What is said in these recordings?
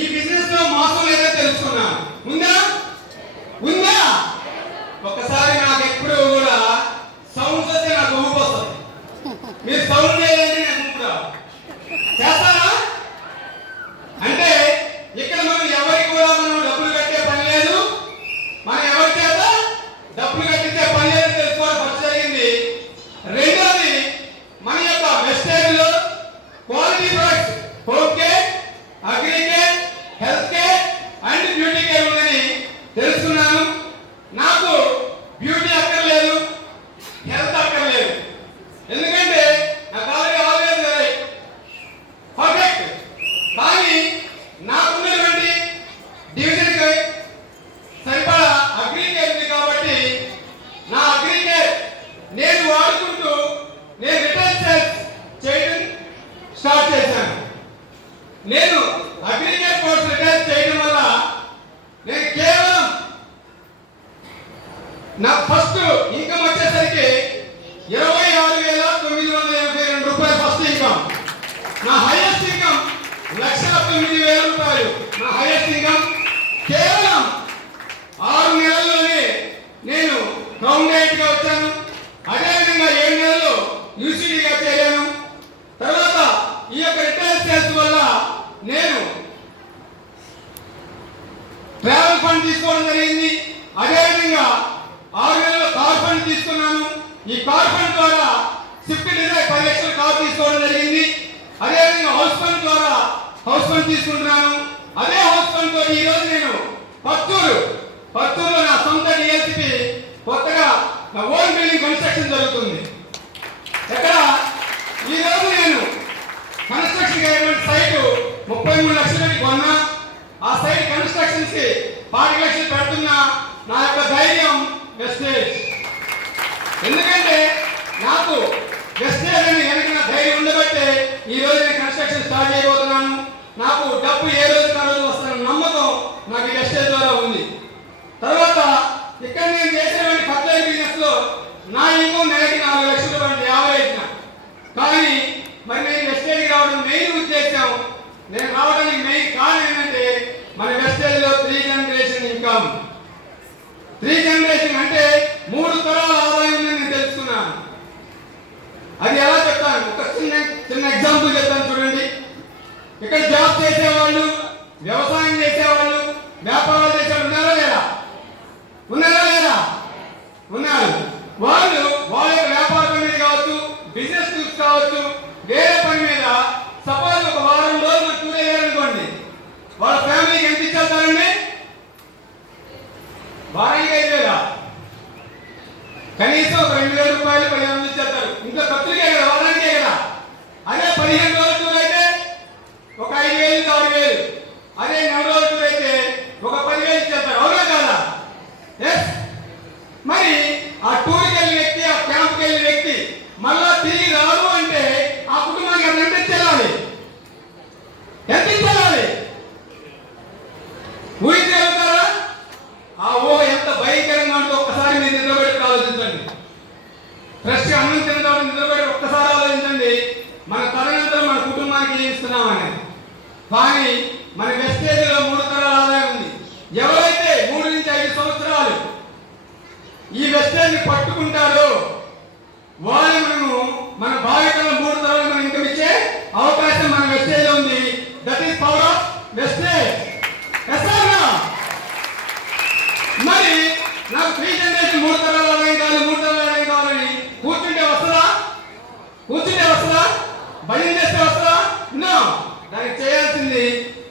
ఈ బిజినెస్ లో మోసం లేదో తెలుసుకున్నాను. ఉందా ఉందా ఒకసారి నాకు ఎప్పుడు కూడా సౌండ్ వస్తే నాకు ఊపు వస్తుంది. మీరు సౌండ్ చేయాలంటే నాకు ఊపు రాదు. చేస్తారా అంటే ఇక్కడ మనం ఎవరికి కూడా మనం డబ్బులు కట్టే పని లేదు, మనం ఎవరి చేత డబ్బులు కట్టించే పని లేదు తెలుసుకోవడం ఫస్ట్ జరిగింది. రెండోది మన యొక్క వెస్టేజ్ లో quality products home care, agri care, health care and beauty care ఉందని తెలుసుకున్నాను. నాకు బ్యూటీ అక్కర్లేదు, హెల్త్ అక్కర్లేదు, ఎందుకంటే నాకు ఆల్వేస్ పర్ఫెక్ట్. కానీ నాకున్నటువంటి డివిజన్ సరిపడా అగ్రి కేర్ ఉంది కాబట్టి నా అగ్రి కేర్ నేను వాడుకుంటూ నేను రిటైల్ సేల్స్ చేయడం స్టార్ట్ చేశాను. నేను అగ్రి కేర్ కోర్స్ రిటైల్ చేయడం వల్ల నేను కేవలం నా ఫస్ట్ ఇన్కమ్ వచ్చేసరికి 26,982 రూపాయలు ఫస్ట్ ఇన్కమ్. నా హైయెస్ట్ ఇన్కమ్ 1,09,000 రూపాయలు. నా హైయెస్ట్ ఇన్కమ్ కేవలం 6 నెలల్లోనే నేను గ్రౌండ్ గా వచ్చాను. అదేవిధంగా 7 నెలలు యూసీడీగా చేరాను. తర్వాత ఈ యొక్క రిటైల్ సేల్స్ వల్ల నేను ట్రావెల్ ఫండ్ తీసుకోవడం జరిగింది. అదేవిధంగా 6 నెలలు కార్ ఫండ్ తీసుకున్నాను. ఈ కార్ ఫండ్ ద్వారా స్విఫ్ట్ డిజైర్ 10 లక్షల కార్ తీసుకోవడం జరిగింది. అదేవిధంగా హౌస్ ఫండ్ ద్వారా హౌస్ ఫండ్ తీసుకుంటున్నాను. అదే హౌస్ ఫండ్ తోటి ఈ రోజు నేను పత్తూరులో నా సొంత డిఎల్సిపి కొత్తగా నా ఓన్ బిల్డింగ్ కన్స్ట్రక్షన్ జరుగుతుంది. ఎక్కడ ఈ రోజు నేను కన్స్ట్రక్షన్ అయినటువంటి సైట్ 33 లక్షలకి కొన్నా. ఆ సైట్ కన్స్ట్రక్షన్ కి 40 లక్షలు పెడుతున్నా. నా యొక్క ధైర్యం వెస్టేజ్. ఎందుకంటే నాకు వెస్టేజ్ అని కనుక నా ధైర్యం ఉండబట్టే ఈ రోజు నేను కన్స్ట్రక్షన్ స్టార్ట్ చేయబోతున్నాను. నాకు డబ్బు ఏ రోజు ఆ రోజు వస్తున్న నమ్మకం నాకు వెస్టేజ్ ద్వారా ఉంది. తర్వాత ఇక్కడ నేను చేసేటువంటి ఫర్టిలైజర్ బిజినెస్ లో నా ఇన్కమ్ నెలకి 4 లక్షల రూపాయలు యావరేజ్. కానీ మరి నేను వెస్టేజ్ రావడం మెయిన్ ఉద్దేశం, నేను రావడానికి మెయిన్ కారణం ఏంటంటే మన వెస్టేజ్ లో 3 జనరేషన్ ఇన్కమ్. 3 జనరేషన్ అంటే 3 తరాల ఆదాయం ఉందని నేను తెలుసుకున్నాను. అది ఎలా చెప్తాను, ఒక చిన్న ఎగ్జాంపుల్ చెప్తాను చూడండి. ఇక్కడ జాబ్ చేసేవాళ్ళు, వ్యవసాయం చేసేవాళ్ళు, వ్యాపారాలు చేసేవాళ్ళు ఉన్నారా లేదా? ఉన్నారు. వాళ్ళు వాళ్ళ యొక్క వ్యాపార పని మీద కావచ్చు, బిజినెస్ టూర్స్ కావచ్చు, వేరే పని మీద సపోజ్ ఒక వారం రోజులు టూర్ అయ్యారనుకోండి, వాళ్ళ ఫ్యామిలీకి ఎంత ఇచ్చేస్తారండి? వారానికి 5,000, కనీసం ఒక 2,000 రూపాయలు 15,000 ఇచ్చేస్తారు. ఇంట్లో ఖర్చులకే కదా, వారానికే కదా. అదే 15 రోజుల టూర్ అయితే ఒక 5,000 6,000. అదే 4 రోజుల టూర్ అయితే ఒక 10,000 ఇచ్చేస్తారు. అవునా కాదా? ఎస్. మరి ఆ టూర్కి వెళ్ళిన వ్యక్తి, ఆ క్యాంప్కి వెళ్ళిన వ్యక్తి మళ్ళా తిరిగి రాదు అంటే ఆ కుటుంబానికి ఎంత ఇచ్చేయాలి? ఊహించగలుగుతారా? ఆ ఊహ ఎంత భయంకరంగా ఉంటే ఒక్కసారి మీరు నిద్రపెట్టి ఆలోచించండి. ఫ్రెష్ అన్నం తినడం నిద్రపెట్టి ఒక్కసారి ఆలోచించండి. మన తదనంతరం మన కుటుంబానికి ఏమి ఇస్తున్నామని. కానీ మన వెస్టేజ్ లో 3 తరాల ఆదాయం ఉంది. ఎవరైతే 3 నుంచి 5 సంవత్సరాలు ఈ వెస్టేజ్ ని పట్టుకుంటారో వాళ్ళు మన భావితరం 3 తరాలు మనం ఇన్కమ్ ఇచ్చే అవకాశం మన వెస్టేజ్ లో ఉంది. That is power of wastage. మరి నాకు 3 జనరేషన్ 3 తరాల ఆదాయం కావాలి, 3 తరాల ఆదాయం కావాలని కూర్చుంటే వస్తుందా? భయం చేస్తే వస్తుందా? నో. దానికి చేయాల్సింది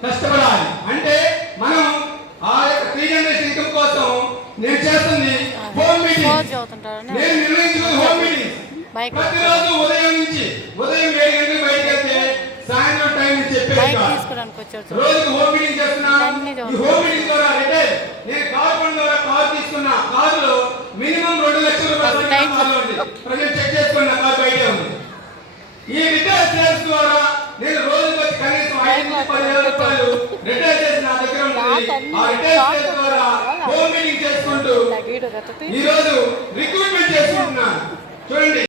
కష్టపడాలి. అంటే మనం ఆ యొక్క 3 జనరేషన్ ఇన్కమ్ కోసం నేను చేస్తుంది హోమ్ మీటింగ్. నేను నిర్ణయించుకున్న హోమ్ మీటింగ్ ప్రతిరోజు ఉదయం 7 గంటలకు బయటకు వెళ్తే సాయంత్రం టైం చెప్పేది రోజుకు హోమ్ మీటింగ్ చేస్తున్నాను. ఈ హోమ్ మీటింగ్ ద్వారా రిటైల్ నేను కార్ ఫండ్ ద్వారా కార్ తీసుకున్నా. కారులో మినిమం 2 లక్షల రూపాయలు ప్రజెంట్ చెక్ చేసుకున్న కార్ బయటే ఉంది. ఈ రిటైల్ సేల్స్ ద్వారా నేను రోజుకు వచ్చి కనీసం 5 నుంచి 10,000 రూపాయలు రిటైల్ చేసి నా దగ్గర ఉంటుంది. ఆ రిటైల్ సేల్స్ ద్వారా హోమ్ మీటింగ్ చేసుకుంటూ ఈ రోజు రిక్రూట్మెంట్ చేసుకుంటున్నాను. చూడండి.